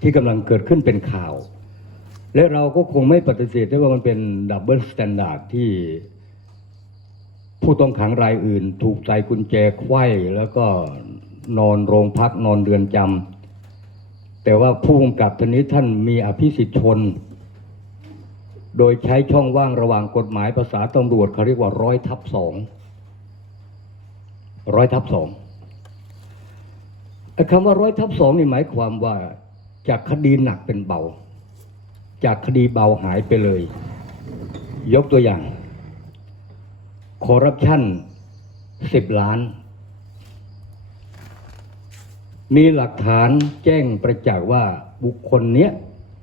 ที่กำลังเกิดขึ้นเป็นข่าว และเราก็คงไม่ปฏิเสธได้ว่ามันเป็นดับเบิลสแตนดาร์ดที่ผู้ต้องขังรายอื่น ถูกใส่กุญแจไขว้แล้วก็นอนโรงพักนอนเรือนจำแต่ว่าผู้กำกับท่านนี้ท่านมีอภิสิทธิชน โดยใช้ช่องว่างระหว่างกฎหมายภาษาตำรวจเขาเรียกว่าร้อยทับสองร้อยทับสองคำว่าร้อยทับสองนี่หมายความว่า จากคดีหนักเป็นเบา จากคดีเบาหายไปเลย ยกตัวอย่าง คอร์รัปชันสิบล้าน มีหลักฐานแจ้งประจักษ์ว่าบุคคลเนี้ย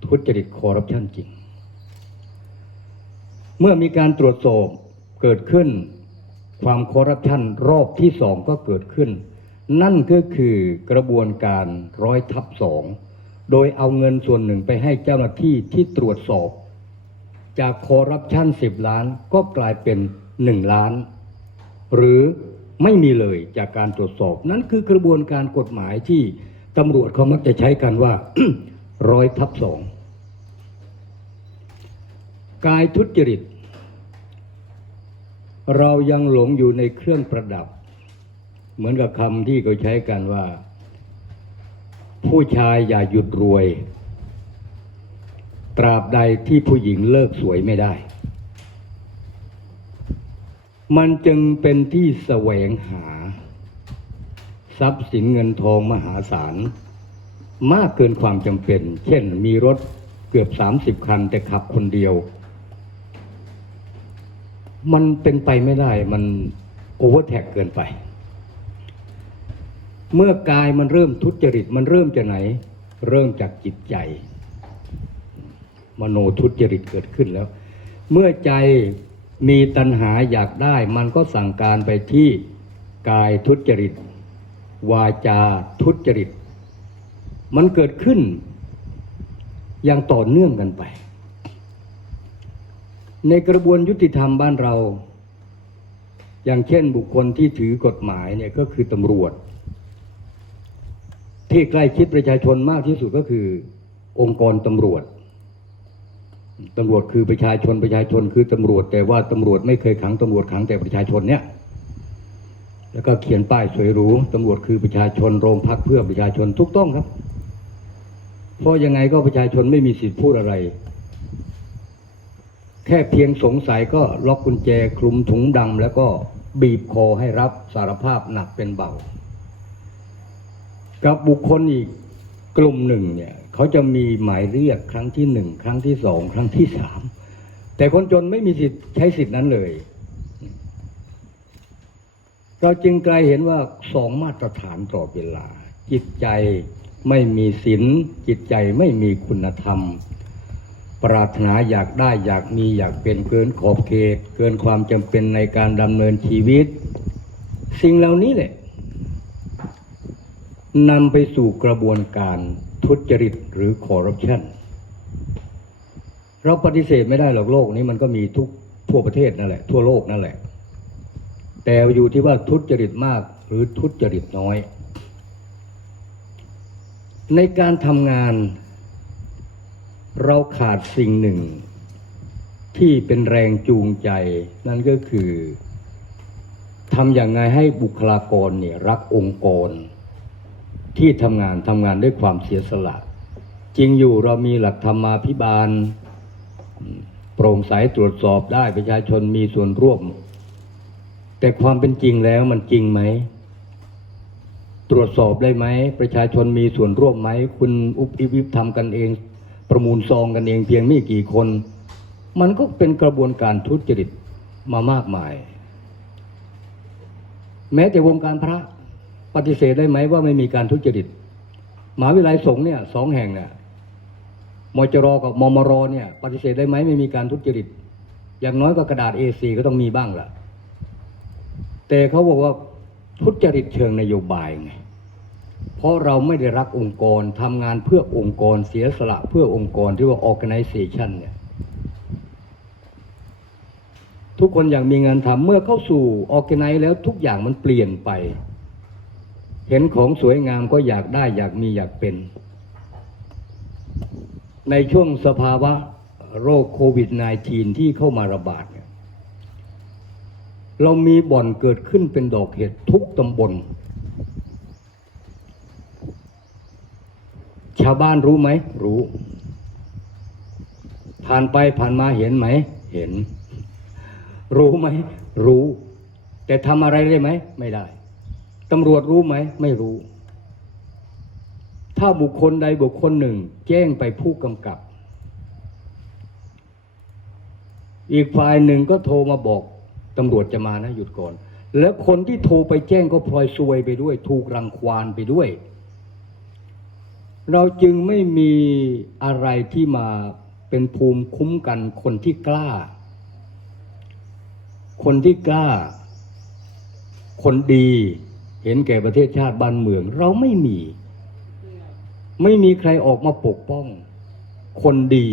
ทุจริตคอร์รัปชันจริง เมื่อมีการตรวจสอบเกิดขึ้น ความคอร์รัปชันรอบที่สองก็เกิดขึ้น นั่นก็คือกระบวนการร้อยทับสอง โดยเอาเงินส่วนหนึ่งไปให้เจ้าหน้าที่ที่ตรวจสอบ จากคอร์รัปชันสิบล้านก็กลายเป็นหนึ่งล้าน หรือไม่มีเลยจากการตรวจสอบ นั่นคือกระบวนการกฎหมายที่ตำรวจเขามักจะใช้กันว่าร้อยทับสองกายทุจริต เรายังหลงอยู่ในเครื่องประดับ เหมือนกับคำที่เขาใช้กันว่า ผู้ชายอย่าหยุดรวย ตราบใดที่ผู้หญิงเลิกสวยไม่ได้ มันจึงเป็นที่แสวงหา ทรัพย์สินเงินทองมหาศาล มากเกินความจำเป็น เช่นมีรถเกือบ30คันแต่ขับคนเดียว มันเป็นไปไม่ได้มันโอเวอร์แท็กเกินไป เมื่อกายมันเริ่มทุจริตมันเริ่มจากไหน เริ่มจากจิตใจ มโนทุจริตเกิดขึ้นแล้ว เมื่อใจมีตัณหาอยากได้ มันก็สั่งการไปที่กายทุจริต วาจาทุจริต มันเกิดขึ้นอย่างต่อเนื่องกันไป ในกระบวนยุติธรรมบ้านเรา อย่างเช่นบุคคลที่ถือกฎหมายเนี่ยก็คือตำรวจ ที่ใกล้ชิดประชาชนมากที่สุดก็คือ องค์กรตำรวจตำรวจคือประชาชนประชาชนคือตำรวจ แต่ว่าตำรวจไม่เคยขังตำรวจขังแต่ประชาชนเนี่ย แล้วก็เขียนป้ายสวยหรูตำรวจคือประชาชนโรงพักเพื่อประชาชนทุกต้องครับ เพราะยังไงก็ประชาชนไม่มีสิทธิ์พูดอะไร แค่เพียงสงสัยก็ล็อกกุญแจคลุมถุงดำแล้วก็บีบคอให้รับสารภาพหนักเป็นเบา กับบุคคลอีกกลุ่มหนึ่งเนี่ยเขาจะมีหมายเรียกครั้งที่หนึ่งครั้งที่สองครั้งที่สามแต่คนจนไม่มีสิทธิ์ใช้สิทธินั้นเลย เราจึงกลายเห็นว่าสองมาตรฐานตลอเวลา จิตใจไม่มีศีลจิตใจไม่มีคุณธรรม ปรารถนาอยากได้อยากมีอยากเป็นเกินขอบเขต เกินความจำเป็นในการดำเนินชีวิต สิ่งเหล่านี้แหละ นำไปสู่กระบวนการทุจริตหรือคอร์รัปชันเราปฏิเสธไม่ได้หรอกโลกนี้มันก็มีทุกทั่วประเทศนั่นแหละ ทั่วโลกนั่นแหละ แต่อยู่ที่ว่าทุจริตมากหรือทุจริตน้อย ในการทำงาน เราขาดสิ่งหนึ่ง ที่เป็นแรงจูงใจ นั่นก็คือทำอย่างไงให้บุคลากรเนี่ยรักองค์กร ที่ทำงานทำงานด้วยความเสียสละ จริงอยู่เรามีหลักธรรมาภิบาล โปร่งใสตรวจสอบได้ประชาชนมีส่วนร่วม แต่ความเป็นจริงแล้วมันจริงไหม ตรวจสอบได้ไหม ประชาชนมีส่วนร่วมไหม คุณอุบอิบอิบทำกันเอง ประมูลซองกันเองเพียงไม่กี่คน มันก็เป็นกระบวนการทุจริตมามากมาย แม้แต่วงการพระ ปฏิเสธได้ไหมว่าไม่มีการทุจริตมหาวิทยาลัยสงฆ์เนี่ยสองแห่งเนี่ยมจรกับมมรเนี่ย ปฏิเสธได้ไหมไม่มีการทุจริต อย่างน้อยก็กระดาษ A4 ก็ต้องมีบ้างล่ะ แต่เขาบอกว่าทุจริตเชิงนโยบายไงเพราะเราไม่ได้รักองค์กรทำงานเพื่อองค์กรเสียสละเพื่อองค์กรที่ว่า organization เนี่ยทุกคนอยากมีงานทำเมื่อเข้าสู่ organize แล้วทุกอย่างมันเปลี่ยนไป เห็นของสวยงามก็อยากได้อยากมีอยากเป็น ในช่วงสภาวะโรคโควิด -19 ที่เข้ามาระบาดเนี่ยเรามีบ่อนเกิดขึ้นเป็นดอกเห็ดทุกตำบล ชาวบ้านรู้ไหม รู้ ผ่านไปผ่านมาเห็นไหม เห็น รู้ไหม รู้ แต่ทำอะไรได้ไหม ไม่ได้ ตำรวจรู้ไหม ไม่รู้ ถ้าบุคคลใดบุคคลหนึ่ง แจ้งไปผู้กำกับ อีกฝ่ายหนึ่งก็โทรมาบอกตำรวจจะมานะหยุดก่อน แล้วคนที่โทรไปแจ้งก็พลอยซวยไปด้วย ถูกรังควานไปด้วย เราจึงไม่มีอะไรที่มาเป็นภูมิคุ้มกันคนที่กล้า คนที่กล้า คนดี เห็นแก่ประเทศชาติบ้านเมือง เราไม่มี ไม่มีใครออกมาปกป้อง คนดี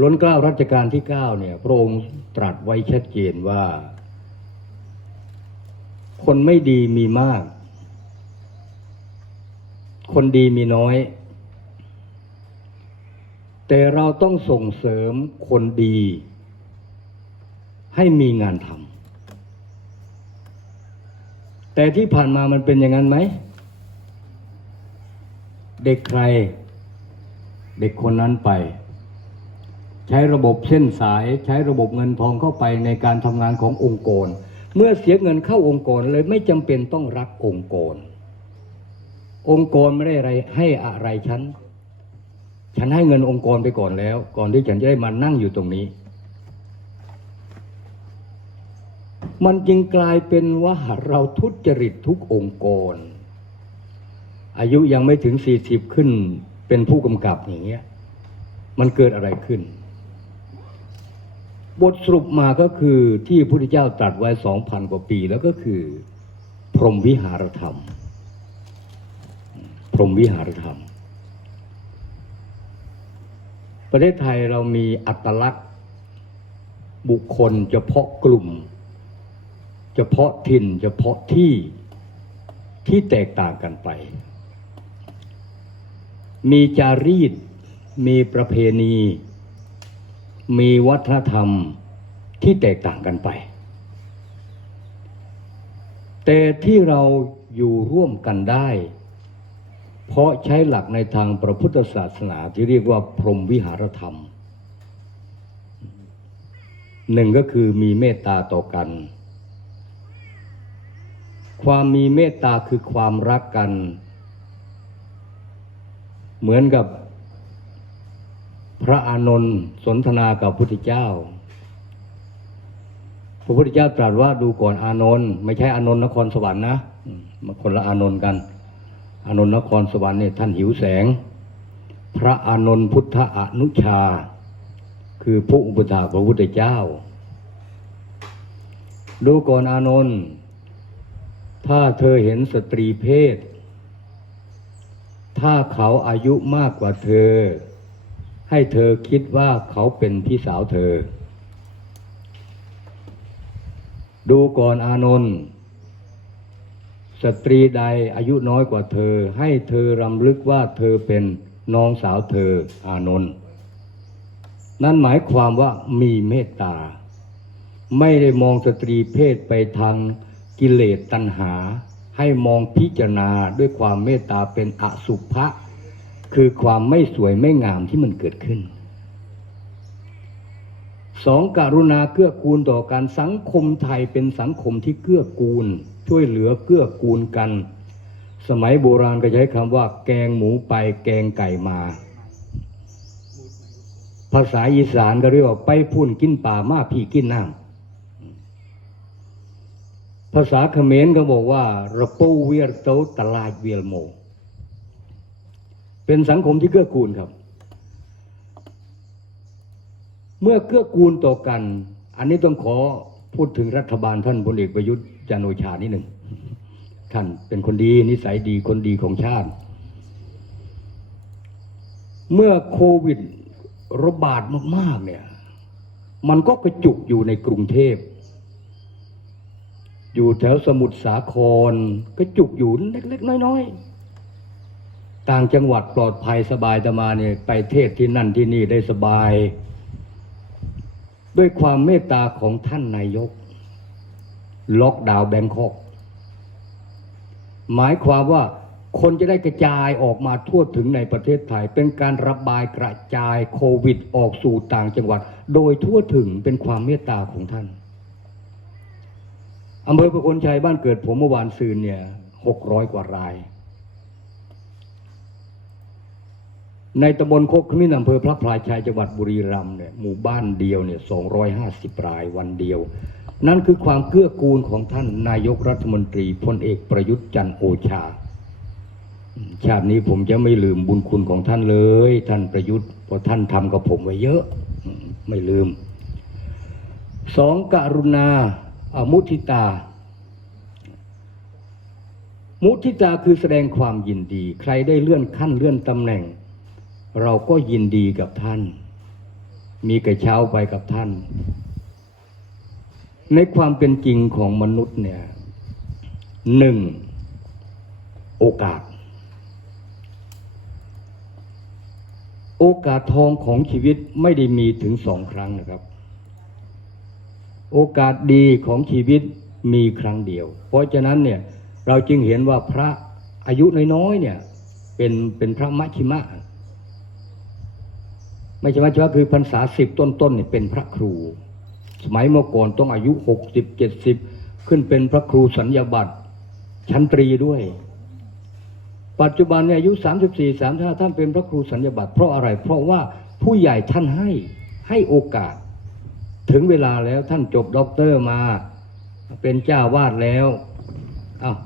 ล้นเกล้ารัชกาลที่เก้าเนี่ยพระองค์ตรัสไว้ชัดเจนว่า คนไม่ดีมีมาก คนดีมีน้อย แต่เราต้องส่งเสริมคนดี ให้มีงานทำ แต่ที่ผ่านมามันเป็นอย่างนั้นไหม เด็กใคร เด็กคนนั้นไป ใช้ระบบเส้นสาย ใช้ระบบเงินทองเข้าไปในการทำงานขององค์กร เมื่อเสียเงินเข้าองค์กรเลยไม่จำเป็นต้องรักองค์กร องค์กรไม่ได้อะไรให้อะไรฉัน ฉันให้เงินองค์กรไปก่อนแล้ว ก่อนที่ฉันจะได้มานั่งอยู่ตรงนี้ มันจึงกลายเป็นว่าเราทุจริตทุกองค์กร อายุยังไม่ถึงสี่สิบขึ้น เป็นผู้กำกับอย่างเงี้ย มันเกิดอะไรขึ้น บทสรุปมาก็คือที่พระพุทธเจ้าตรัสไว้สองพันกว่าปีแล้วก็คือ พรหมวิหารธรรม พรหมวิหารธรรม ประเทศไทยเรามีอัตลักษณ์บุคคลเฉพาะกลุ่ม เฉพาะถิ่นเฉพาะที่ที่แตกต่างกันไป มีจารีต มีประเพณี มีวัฒนธรรมที่แตกต่างกันไป แต่ที่เราอยู่ร่วมกันได้ เพราะใช้หลักในทางพระพุทธศาสนาที่เรียกว่าพรหมวิหารธรรม หนึ่งก็คือมีเมตตาต่อกัน ความมีเมตตาคือความรักกัน เหมือนกับพระอานนท์สนทนากับพระพุทธเจ้า พระพุทธเจ้าตรัสว่าดูก่อนอานนท์ไม่ใช่อานนท์นครสวรรค์นะมมันคนละอานนท์กัน อานนท์นครสวรรค์เนี่ยท่านหิวแสง พระอานนท์พุทธอนุชา คือผู้อุปถากพระพุทธเจ้า ดูก่อนอานนท์ ถ้าเธอเห็นสตรีเพศ ถ้าเขาอายุมากกว่าเธอ ให้เธอคิดว่าเขาเป็นพี่สาวเธอ ดูก่อนอานนท์สตรีใดอายุน้อยกว่าเธอ ให้เธอรำลึกว่าเธอเป็นน้องสาวเธออานนท์นั่นหมายความว่ามีเมตตา ไม่ได้มองสตรีเพศไปทาง กิเลสตัณหา ให้มองพิจารณาด้วยความเมตตาเป็นอสุภะคือความไม่สวยไม่งามที่มันเกิดขึ้นสองการุณาเกื้อกูลต่อการสังคมไทยเป็นสังคมที่เกื้อกูล ช่วยเหลือเกื้อกูลกัน สมัยโบราณก็ใช้คำว่า แกงหมูไปแกงไก่มา ภาษาอีสานก็เรียกว่าไปพุ่นกินป่ามาพี่กินน้ำ ภาษาเขมรก็บอกว่าระปูเวียร์โตตลาดเวียลโม เป็นสังคมที่เกื้อกูลครับ เมื่อเกื้อกูลต่อกัน อันนี้ต้องขอพูดถึงรัฐบาลท่านพลเอกประยุทธ์จันโอชานิดหนึ่ง ท่านเป็นคนดีนิสัยดีคนดีของชาติ เมื่อโควิดระบาดมากๆเนี่ย มันก็กระจุกอยู่ในกรุงเทพ อยู่แถวสมุทรสาครกระจุกอยู่เล็กๆน้อยๆ ต่างจังหวัดปลอดภัยสบายตมาเนี่ยไปเทศที่นั่นที่นี่ได้สบาย ด้วยความเมตตาของท่านนายก ล็อกดาวน์แบงคอก หมายความว่าคนจะได้กระจายออกมาทั่วถึงในประเทศไทย เป็นการระบายกระจายโควิดออกสู่ต่างจังหวัด โดยทั่วถึงเป็นความเมตตาของท่าน อำเภอประโคนชัยบ้านเกิดผมเมื่อวานซืนเนี่ยหกร้อยกว่าราย ในตำบลโคกขมิ้นอำเภอพระพลายชัยจังหวัดบุรีรัมย์เนี่ยหมู่บ้านเดียวเนี่ยสองร้อยห้าสิบรายวันเดียว นั่นคือความเกื้อกูลของท่านนายกรัฐมนตรีพลเอกประยุทธ์จันทร์โอชา ชาตินี้ผมจะไม่ลืมบุญคุณของท่านเลย ท่านประยุทธ์เพราะท่านทำกับผมไว้เยอะ ไม่ลืมสองกรุณา มุทิตา มุทิตาคือแสดงความยินดี ใครได้เลื่อนขั้นเลื่อนตำแหน่ง เราก็ยินดีกับท่าน มีกระเช้าไปกับท่าน ในความเป็นจริงของมนุษย์เนี่ยหนึ่งโอกาส โอกาสทองของชีวิตไม่ได้มีถึงสองครั้งนะครับ โอกาสดีของชีวิตมีครั้งเดียว เพราะฉะนั้นเนี่ยเราจึงเห็นว่าพระอายุน้อยๆเนี่ยเป็นเป็นพระมัชชิมะ ไม่ใช่มัชชิมะคือพรรษาสิบต้นๆเนี่ยเป็นพระครู สมัยเมื่อก่อนต้องอายุหกสิบเจ็ดสิบขึ้นเป็นพระครูสัญญาบัตรชั้นตรีด้วย ปัจจุบันเนี่ยอายุ34 35ท่านเป็นพระครูสัญญาบัตรเพราะอะไร เพราะว่าผู้ใหญ่ท่านให้ให้โอกาส ถึงเวลาแล้วท่านจบด็อกเตอร์มา เป็นเจ้าวาดแล้วอ้าว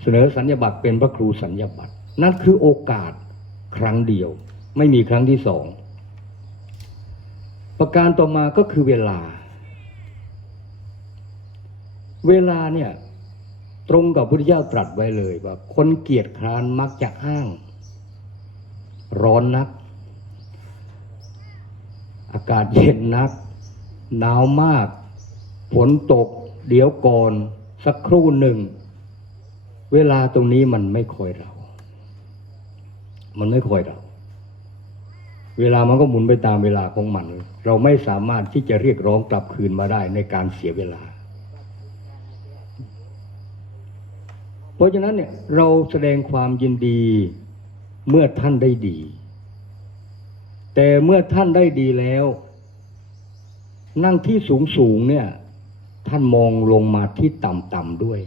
เสนอสัญญาบัตรเป็นพระครูสัญญาบัตรนั่นคือโอกาสครั้งเดียว ไม่มีครั้งที่สอง ประการต่อมาก็คือเวลา เวลาเนี่ยตรงกับพุทธเจ้าตรัสไว้เลยว่า คนเกียจคร้านมักจะอ้าง ร้อนนัก อากาศเย็นนัก หนาวมาก ฝนตก เดี๋ยวก่อน สักครู่หนึ่ง เวลาตรงนี้มันไม่คอยเรา มันไม่คอยเรา เวลามันก็หมุนไปตามเวลาของมัน เราไม่สามารถที่จะเรียกร้องกลับคืนมาได้ในการเสียเวลา เพราะฉะนั้นเนี่ยเราแสดงความยินดีเมื่อท่านได้ดี แต่เมื่อท่านได้ดีแล้ว นั่งที่สูงสูงเนี่ย ท่านมองลงมาที่ต่ำๆด้วย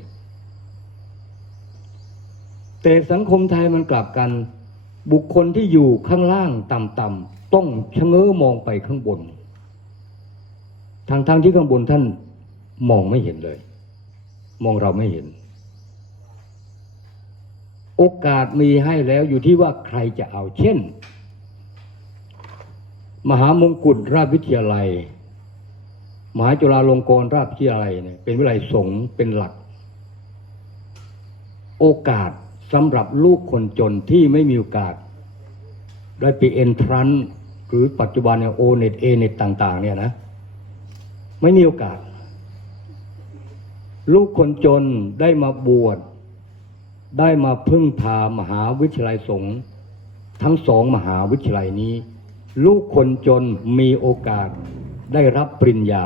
แต่สังคมไทยมันกลับกัน บุคคลที่อยู่ข้างล่างต่ำๆต้องชะเง้อมองไปข้างบน ทางทางที่ข้างบนท่านมองไม่เห็นเลย มองเราไม่เห็น โอกาสมีให้แล้วอยู่ที่ว่าใครจะเอาเช่น มหามงกุฎราชวิทยาลัย มหาจุฬาลงกรณราชวิทยาลัยเนี่ยเป็นวิทยาลัยสงฆ์เป็นหลัก โอกาสสำหรับลูกคนจนที่ไม่มีโอกาส ได้ไปเอนทรันหรือปัจจุบันเนี่ยโอเน็ตเอเน็ตต่าง ๆ เนี่ยนะ ไม่มีโอกาส ลูกคนจนได้มาบวชได้มาพึ่งพามหาวิทยาลัยสงฆ์ทั้งสองมหาวิทยาลัยนี้ ลูกคนจนมีโอกาส ได้รับปริญญา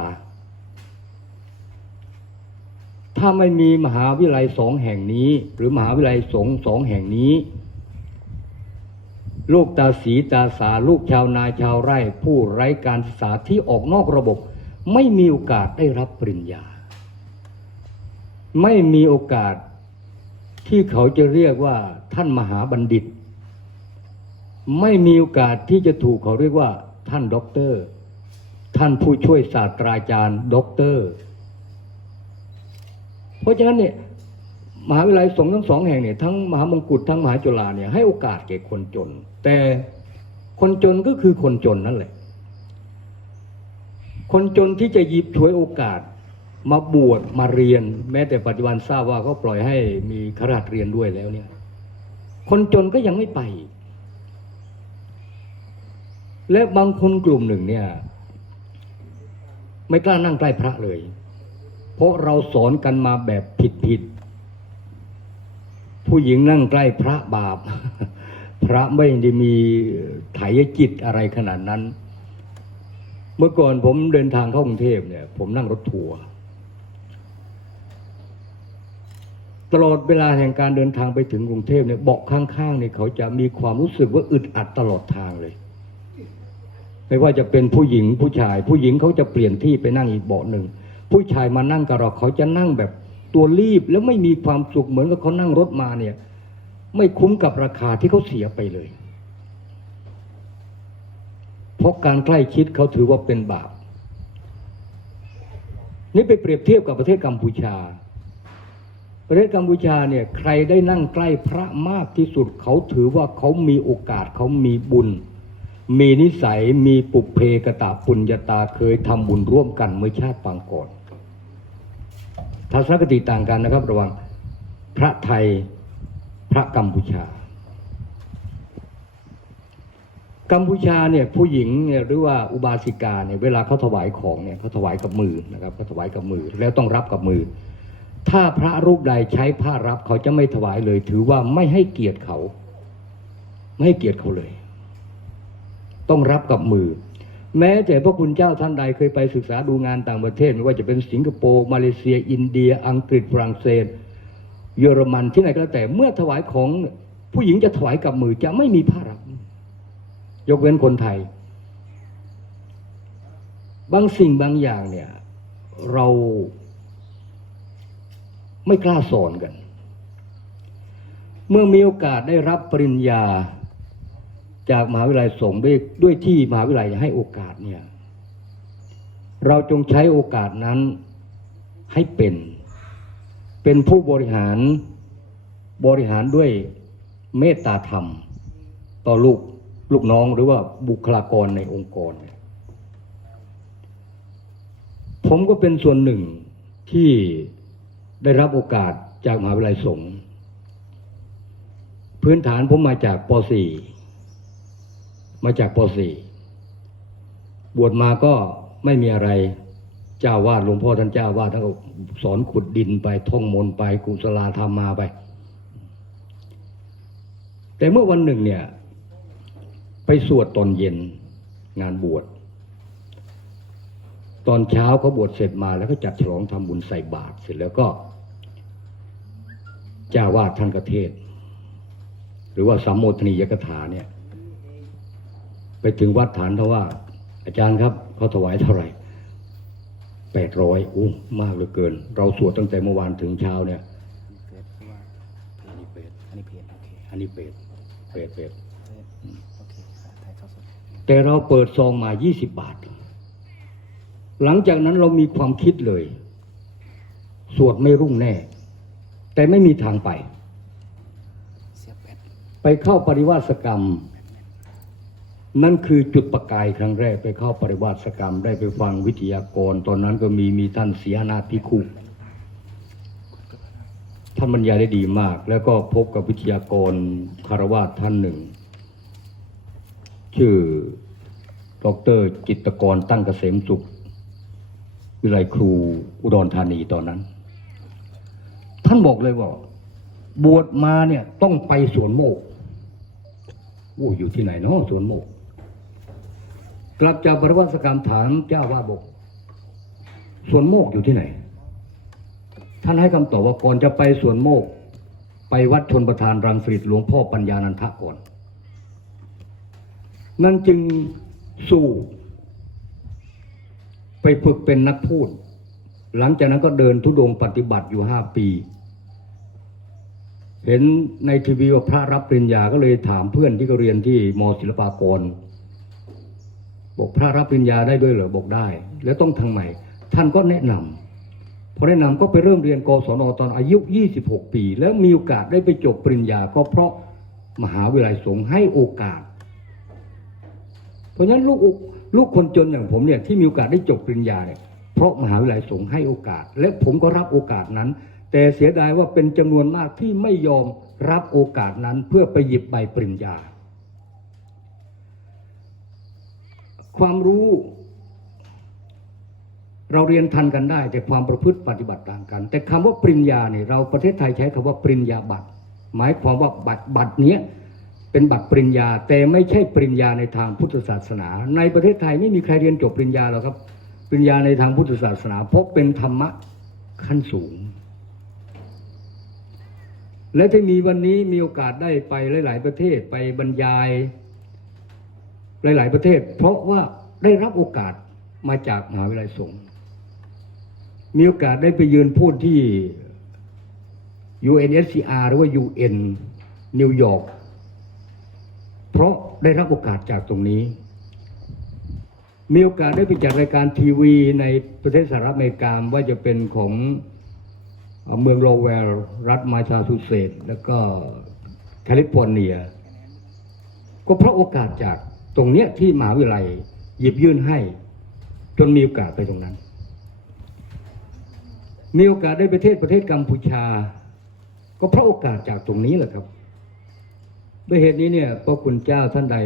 ถ้าไม่มีมหาวิทยาลัยสองแห่งนี้ หรือมหาวิทยาลัยสงสองแห่งนี้ ลูกตาสีตาสาลูกชาวนาชาวไร่ ผู้ไร้การศึกษาที่ออกนอกระบบ ไม่มีโอกาสได้รับปริญญา ไม่มีโอกาสที่เขาจะเรียกว่าท่านมหาบัณฑิต ไม่มีโอกาสที่จะถูกเขาเรียกว่าท่านด็อกเตอร์ ท่านผู้ช่วยศาสตราจารย์ด็อกเตอร์ เพราะฉะนั้นเนี่ยมหาวิทยาลัยสงฆ์ทั้งสองแห่งเนี่ยทั้งมหามงกุฎทั้งมหาจุฬาเนี่ยให้โอกาสแก่คนจน แต่คนจนก็คือคนจนนั่นแหละ คนจนที่จะยิบฉวยโอกาสมาบวชมาเรียน แม้แต่ปัจจุบันทราบว่าเขาปล่อยให้มีขราชเรียนด้วยแล้วเนี่ย คนจนก็ยังไม่ไป และบางคนกลุ่มหนึ่งเนี่ย ไม่กล้านั่งใกล้พระเลย เพราะเราสอนกันมาแบบผิดผิด ผู้หญิงนั่งใกล้พระบาป พระไม่ได้มีไถยจิตอะไรขนาดนั้น เมื่อก่อนผมเดินทางเข้ากรุงเทพเนี่ย ผมนั่งรถทัวร์ตลอดเวลาแห่งการเดินทางไปถึงกรุงเทพเนี่ยเบาะข้างๆเนี่ยเขาจะมีความรู้สึกว่าอึดอัดตลอดทางเลย ไม่ว่าจะเป็นผู้หญิงผู้ชาย ผู้หญิงเขาจะเปลี่ยนที่ไปนั่งอีกเบาะหนึ่งผู้ชายมานั่งกับเราเขาจะนั่งแบบตัวรีบแล้วไม่มีความสุขเหมือนกับเขานั่งรถมาเนี่ย ไม่คุ้มกับราคาที่เขาเสียไปเลย เพราะการใกล้ชิดเขาถือว่าเป็นบาปนี่ไปเปรียบเทียบกับประเทศกัมพูชา ประเทศกัมพูชาเนี่ยใครได้นั่งใกล้พระมากที่สุดเขาถือว่าเขามีโอกาสเขามีบุญ มีนิสัยมีปุเพกตาปุญญาตาเคยทำบุญร่วมกันเมื่อชาติปางก่อนทัศนคติต่างกันนะครับ ระหว่างพระไทยพระกัมพูชา กัมพูชาเนี่ยผู้หญิงเนี่ยหรือว่าอุบาสิกาเนี่ยเวลาเขาถวายของเนี่ยเขาถวายกับมือนะครับเขาถวายกับมือแล้วต้องรับกับมือ ถ้าพระรูปใดใช้ผ้ารับเขาจะไม่ถวายเลย ถือว่าไม่ให้เกียรติเขา ไม่ให้เกียรติเขาเลย ต้องรับกับมือ แม้แต่พระคุณเจ้าท่านใดเคยไปศึกษาดูงานต่างประเทศ ไม่ว่าจะเป็นสิงคโปร์มาเลเซีย อินเดีย อังกฤษฝรั่งเศส เยอรมันที่ไหนก็แล้วแต่เมื่อถวายของผู้หญิงจะถวายกับมือจะไม่มีผ้ารับ ยกเว้นคนไทย บางสิ่งบางอย่างเนี่ย เราไม่กล้าสอนกัน เมื่อมีโอกาสได้รับปริญญา จากมหาวิทยาลัยสงฆ์ด้วยด้วยที่มหาวิทยาลัยให้โอกาสเนี่ย เราจงใช้โอกาสนั้นให้เป็น เป็นผู้บริหารบริหารด้วยเมตตาธรรม ต่อลูกลูกน้องหรือว่าบุคลากรในองค์กร ผมก็เป็นส่วนหนึ่งที่ได้รับโอกาสจากมหาวิทยาลัยสงฆ์พื้นฐานผมมาจากป .4 มาจากป .4 บวชมาก็ไม่มีอะไรเจ้าวาดหลวงพ่อท่านเจ้าวาดท่านก็สอนขุดดินไปท่องมนต์ไปกุศลาธรรมมาไป แต่เมื่อวันหนึ่งเนี่ย ไปสวดตอนเย็นงานบวช ตอนเช้าเขาบวชเสร็จมาแล้วก็จัดฉลองทำบุญใส่บาตรเสร็จแล้วก็เจ้าวาดท่านกเทศ หรือว่าสัมโมทนียกถาเนี่ย ไปถึงวัดฐานเขาว่า อาจารย์ครับเขาถวายเท่าไหร่แปดร้อยอู้มากเหลือเกิน เราสวดตั้งแต่เมื่อวานถึงเช้าเนี่ยเพจเพราะว่าอันนี้เป็ดอันนี้เพจโอเคอันนี้เป็ดเป็ดเป็ดเพจโอเคถ่ายทอดสดแต่เราเปิดซองมา20บาท หลังจากนั้นเรามีความคิดเลย สวดไม่รุ่งแน่ แต่ไม่มีทางไปเสียบแปดไปเข้าปริวาสกรรม นั่นคือจุดประกายครั้งแรกไปเข้าปริวาสกรรม ได้ไปฟังวิทยากร ตอนนั้นก็มีมีท่านเสียนาพิคุท่านบรรยายได้ดีมาก แล้วก็พบกับวิทยากรคารวาสท่านหนึ่ง ชื่อดรจิตกรตั้งเกษมสุข วิไลครูอุดรธานีตอนนั้น ท่านบอกเลยว่า บวชมาเนี่ยต้องไปสวนโมกโอ้อยู่ที่ไหนเนาะสวนโมก กลับจากปริวัติกรรมถามเจ้าว่าบอกส่วนโมกอยู่ที่ไหน ท่านให้คำตอบว่าก่อนจะไปส่วนโมก ไปวัดชนประธานรังสิตหลวงพ่อปัญญานันทะก่อน นั่นจึงสู่ไปฝึกเป็นนักพูด หลังจากนั้นก็เดินทุดงค์ปฏิบัติอยู่ห้าปี เห็นในทีวีว่าพระรับปริญญาก็เลยถามเพื่อนที่ก็เรียนที่มศิลปากร บอกพระรับปริญญาได้ด้วยเหรอบอกได้ แล้วต้องทางไหนท่านก็แนะนำพอแนะนำก็ไปเริ่มเรียนกศนตอนอายุ 26 ปี แล้วมีโอกาสได้ไปจบปริญญาก็เพราะมหาวิทยาลัยสงฆ์ให้โอกาส เพราะฉะนั้นลูกลูกคนจนอย่างผมเนี่ยที่มีโอกาสได้จบปริญญาเนี่ยเพราะมหาวิทยาลัยสงฆ์ให้โอกาส และผมก็รับโอกาสนั้น แต่เสียดายว่าเป็นจำนวนมากที่ไม่ยอมรับโอกาสนั้นเพื่อไปหยิบใบปริญญา ความรู้ เราเรียนทันกันได้ แต่ความประพฤติปฏิบัติต่างกัน แต่คำว่าปริญญาเนี่ยเราประเทศไทยใช้คำว่าปริญญาบัตร หมายความว่าบัตรบัตรเนี้ยเป็นบัตรปริญญา แต่ไม่ใช่ปริญญาในทางพุทธศาสนา ในประเทศไทยไม่มีใครเรียนจบปริญญาหรอกครับ ปริญญาในทางพุทธศาสนาเพราะเป็นธรรมะขั้นสูง และที่มีวันนี้มีโอกาสได้ไปหลาย ๆ ประเทศไปบรรยาย หลาย ๆ ประเทศ เพราะว่าได้รับโอกาสมาจากมหาวิทยาลัยสงฆ์มีโอกาสได้ไปยืนพูดที่ UNSCR หรือว่า UN นิวยอร์กเพราะได้รับโอกาสจากตรงนี้ มีโอกาสได้ไปจัดรายการทีวีในประเทศสหรัฐอเมริกาว่าจะเป็นของเมืองโลเวลล์รัฐมาซาชูเซตส์แล้วก็แคลิฟอร์เนีย ก็เพราะโอกาสจาก รงเนี้ยที่มหาวิทยาลัยหยิบยื่นให้ จนมีโอกาสไปตรงนั้น มีโอกาสได้ไปเทศประเทศกัมพูชา ก็เพราะโอกาสจากตรงนี้แหละครับ ด้วยเหตุนี้เนี่ยพระคุณเจ้าท่านใด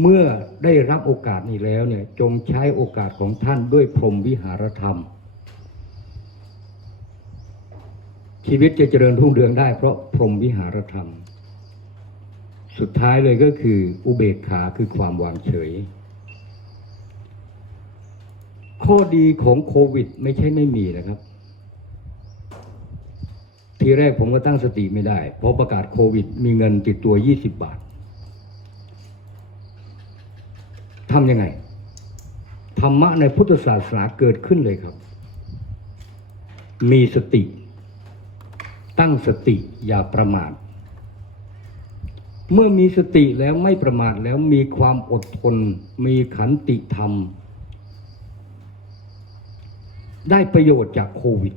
เมื่อได้รับโอกาสนี้แล้วเนี่ยจงใช้โอกาสของท่านด้วยพรหมวิหารธรรม ชีวิตจะเจริญรุ่งเรืองได้เพราะพรหมวิหารธรรม สุดท้ายเลยก็คืออุเบกขาคือความวางเฉย ข้อดีของโควิด ไม่ใช่ไม่มีนะครับ ทีแรกผมก็ตั้งสติไม่ได้เพราะประกาศโควิด มีเงินติดตัว 20 บาททำยังไง ธรรมะในพุทธศาสนาเกิดขึ้นเลยครับ มีสติ ตั้งสติอย่าประมาท เมื่อมีสติแล้วไม่ประมาทแล้วมีความอดทน มีขันติธรรม ได้ประโยชน์จากโควิด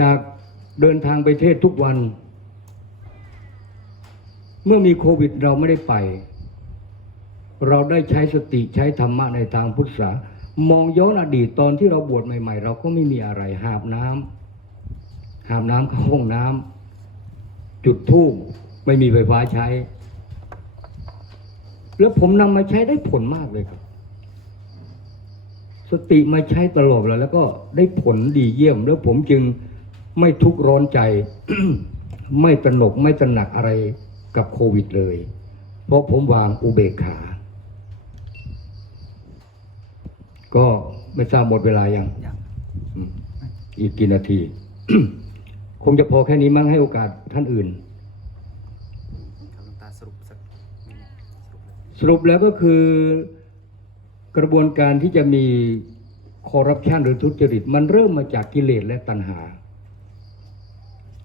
จากเดินทางไปเทศทุกวัน เมื่อมีโควิดเราไม่ได้ไป เราได้ใช้สติใช้ธรรมะในทางพุทธศาสนามองย้อนอดีตตอนที่เราบวชใหม่ ๆ เราก็ไม่มีอะไรหาบน้ำหาบน้ำเข้าห้องน้ำ จุดธูปไม่มีไฟฟ้าใช้ แล้วผมนำมาใช้ได้ผลมากเลยครับ สติมาใช้ตลอดแล้ว แล้วก็ได้ผลดีเยี่ยม แล้วผมจึงไม่ทุกข์ร้อนใจ ไม่ตระหนกไม่ตระหนักอะไรกับโควิดเลย เพราะผมวางอุเบกขา ก็ไม่ทราบหมดเวลายังยังอืมอีกกี่นาที คงจะพอแค่นี้มั้งให้โอกาสท่านอื่นครับหลวงตาสรุปสักนิดหนึ่งสรุปเลยสรุปแล้วก็คือกระบวนการที่จะมีคอร์รัปชันหรือทุจริต มันเริ่มมาจากกิเลสและตัณหา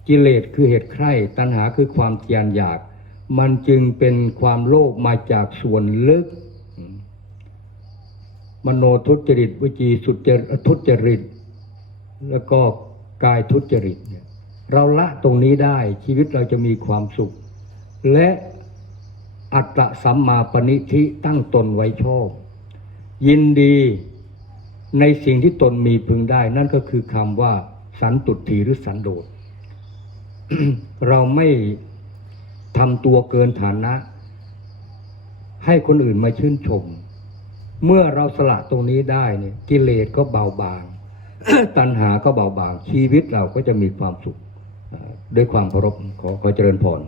กิเลสคือเหตุใคร่ตัณหาคือความเกียนอยาก มันจึงเป็นความโลภมาจากส่วนลึก มโนทุจริตวิจีสุจริตทุจริต แล้วก็กายทุจริต เราละตรงนี้ได้ชีวิตเราจะมีความสุข และอัตตะสัมมาปณิธิตั้งตนไว้ชอบ ยินดีในสิ่งที่ตนมีพึงได้ นั่นก็คือคำว่า สันตุถีหรือสันโดษเราไม่ทำตัวเกินฐานะ ให้คนอื่นมาชื่นชม เมื่อเราสละตรงนี้ได้เนี่ยกิเลสก็เบาบาง ตัณหาก็เบาบาง ชีวิตเราก็จะมีความสุข ด้วยความเคารพขอขอเจริญพร